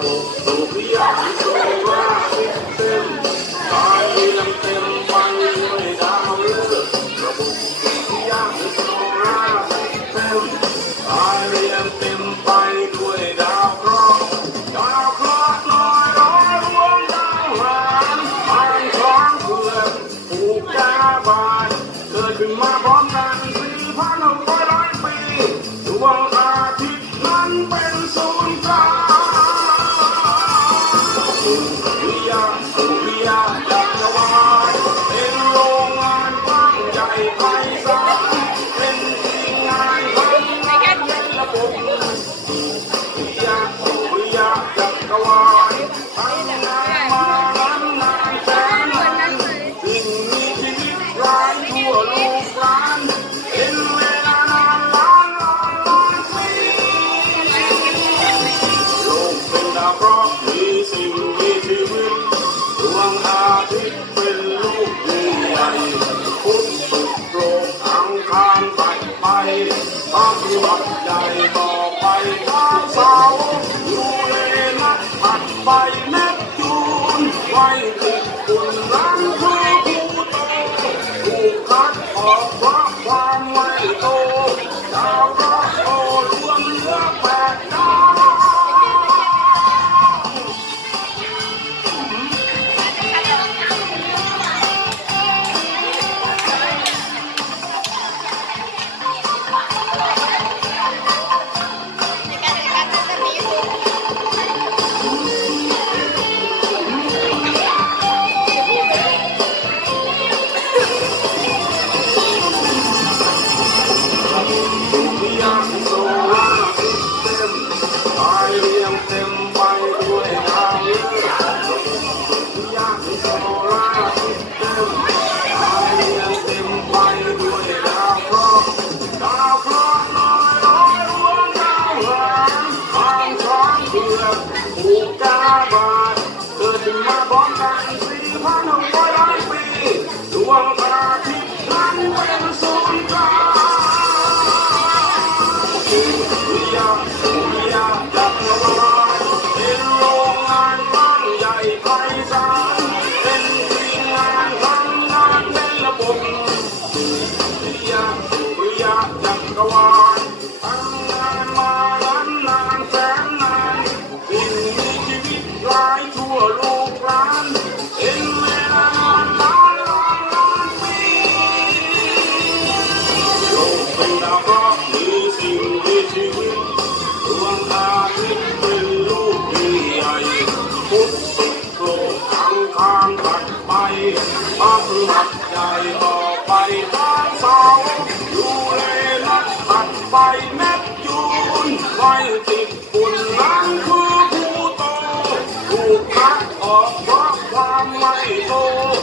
trouble, we are so proud. เพราะมีสิ่งมีชีวิตดวงอาทิตเป็นลูกใหญ่คุณสุดโลกอังคารไปไปปฏิใหญ่ต่อไปทาสายูเรนปัดไปเนปจูนไว้ I'm my own.